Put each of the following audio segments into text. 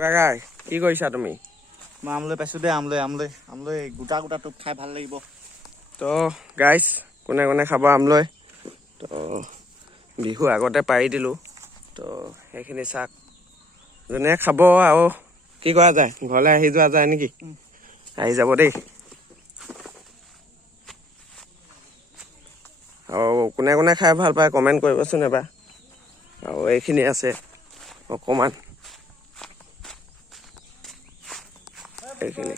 কাকা কি কৰিছা তুমি? মই আমলৈ পাইছোঁ দেই, আমলৈ গোটা টোপ খাই ভাল লাগিব। তো গাইছ কোনে কোনে খাব আমলৈ? তো বিহু আগতে পাৰি দিলোঁ, তো সেইখিনি চাক যোনে খাব আৰু কি কৰা যায়, ঘৰলৈ আহি যোৱা যায় নেকি? আহি যাব দেই। আৰু কোনে কোনে খাই ভাল পায় কমেণ্ট কৰিবচোন এবাৰ। আৰু এইখিনি আছে অকণমান, এইখিনি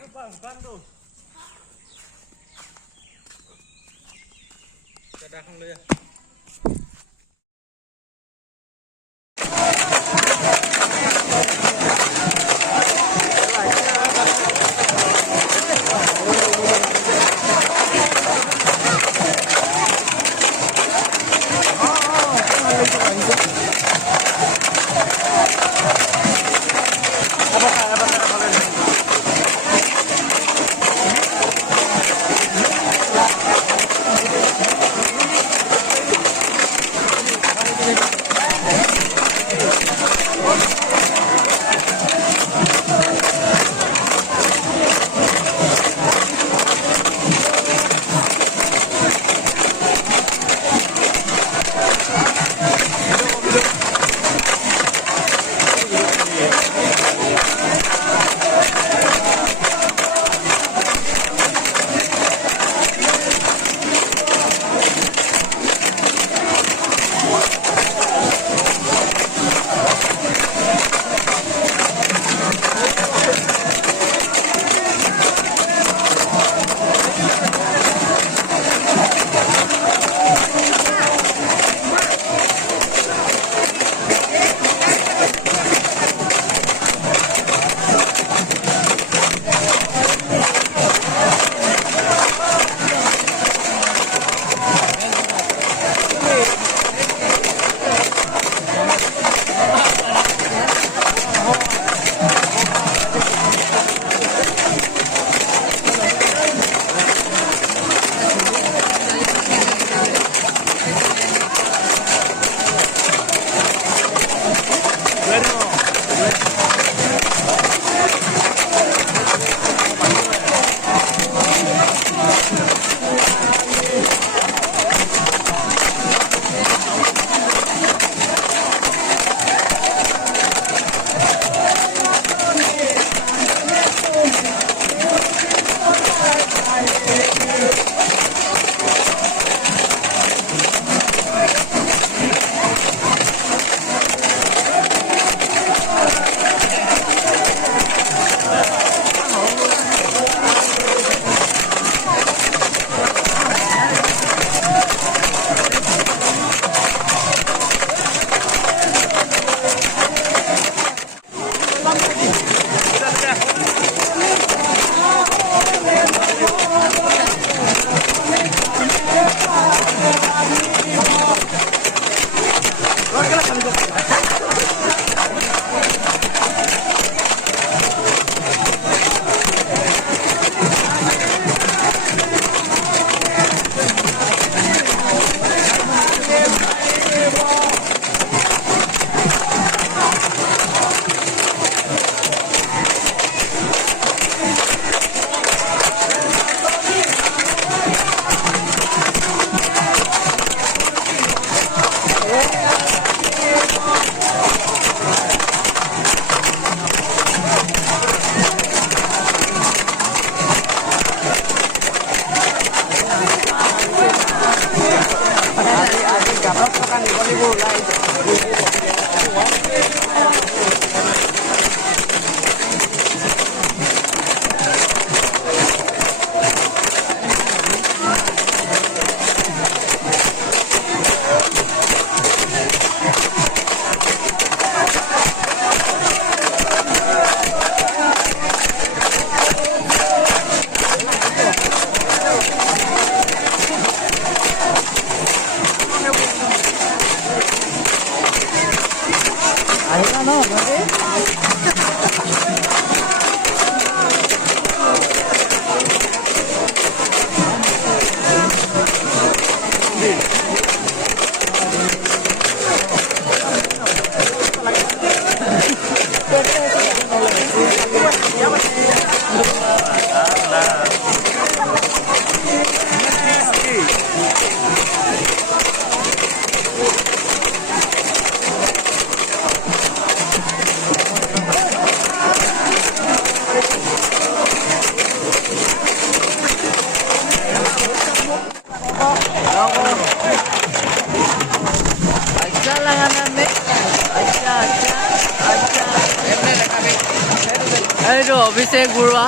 এইটো অভিষেক বৰুৱা,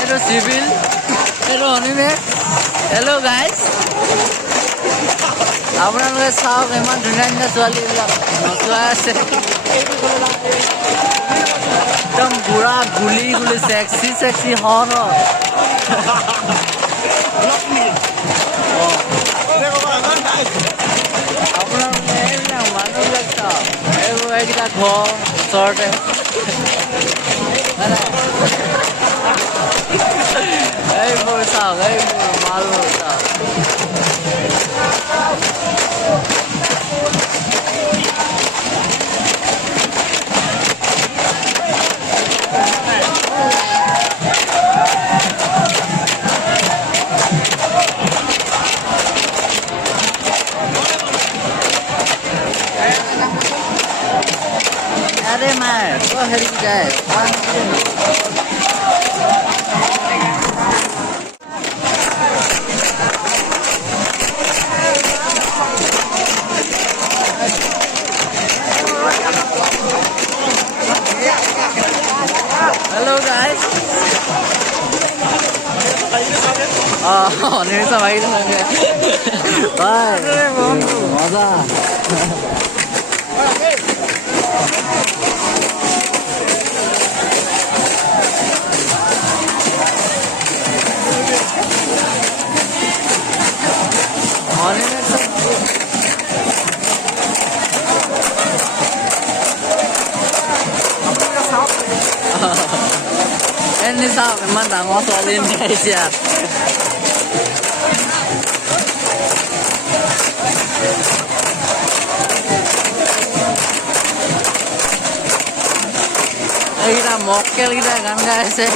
এইটো চিভিল, এইটো অনিমেষ। হেল্ল' গাইজ, আপোনালোকে চাওক ইমান ধুনীয়া ধুনীয়া ছোৱালীবিলাক নচুৱাই আছে। একদম বুঢ়া গুলি গুলি চেক্সি চেক্সি হট হট। আপোনালোকে এইবিলাক মানুহবিলাক চাওক, এইকেইটা ঘৰ ওচৰতে। এইবোৰ চাওক, এইবোৰ মালবোৰ চাওক। अरे मैं तो हरी जाए हेलो गाइस निर्सा भाई बाय मजा Ini sao memang tak ngosolin guys ya. Kita mokel kita kan guys ya.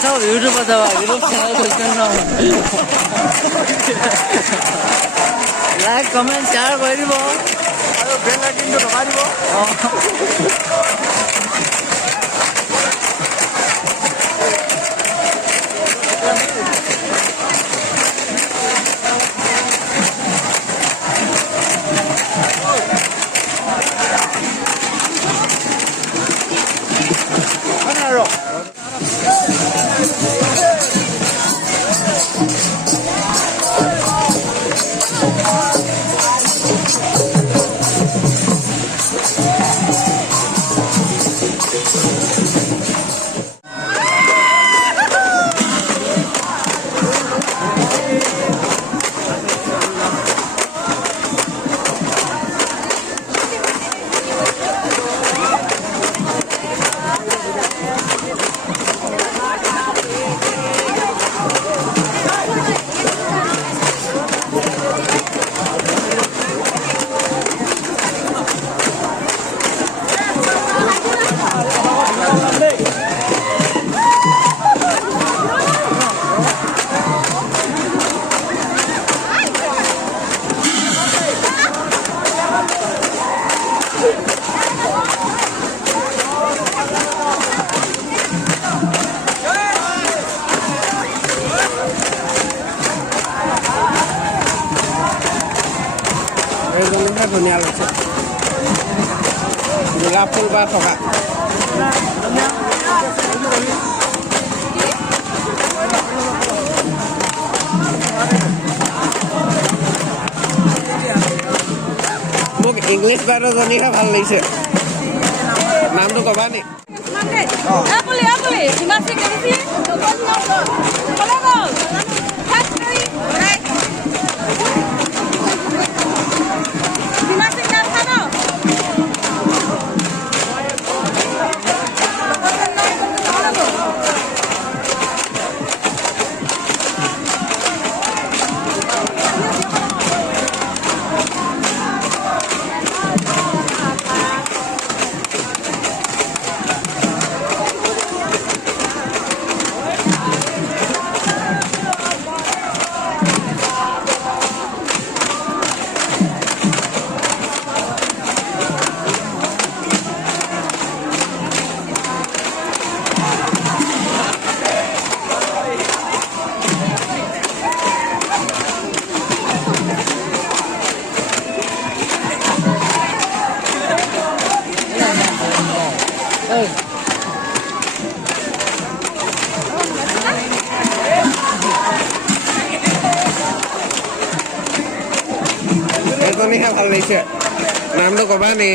Sao YouTube apa tahu? YouTube channel subscribe na. Like, comment, share kori dibo. Ayo bell icon to dabai dibo. ধুনীয়া লাগিছে গোলাপ ফুল বা থকা মোক English বাইদেউজনীহে ভাল লাগিছে নামটো ক'বা নি কাৰণেহে ভাল লাগিছে নামটো ক'বা নি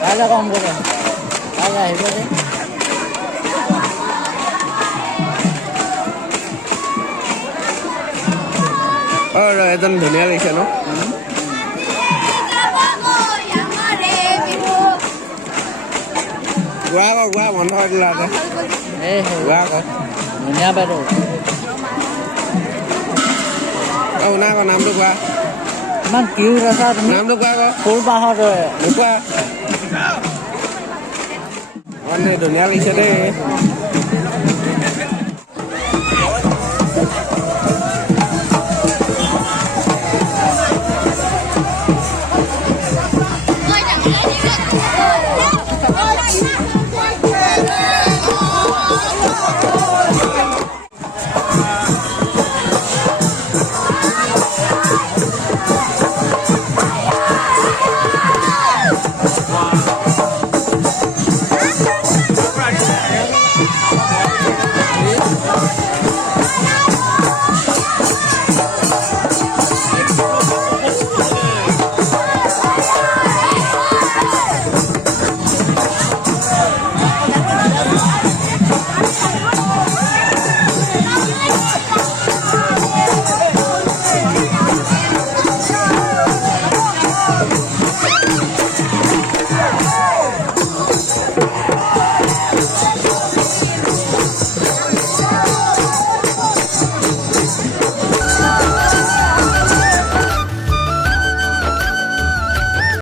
কাইলৈ কম কৰে কাইলৈ আহিব যে এজন ধুনীয়া লাগিছে ন গোৱা বন্ধ হৈ দিলা এই গোৱা আকৌ ধুনীয়া বাইদেউ শুনা আকৌ নামটো কোৱা ইমান কিউট আছা তুমি নামটো কোৱা আকৌ ফুল বাঁহৰ দৰে নোকোৱা ধুনীয়া লাগিছে দেই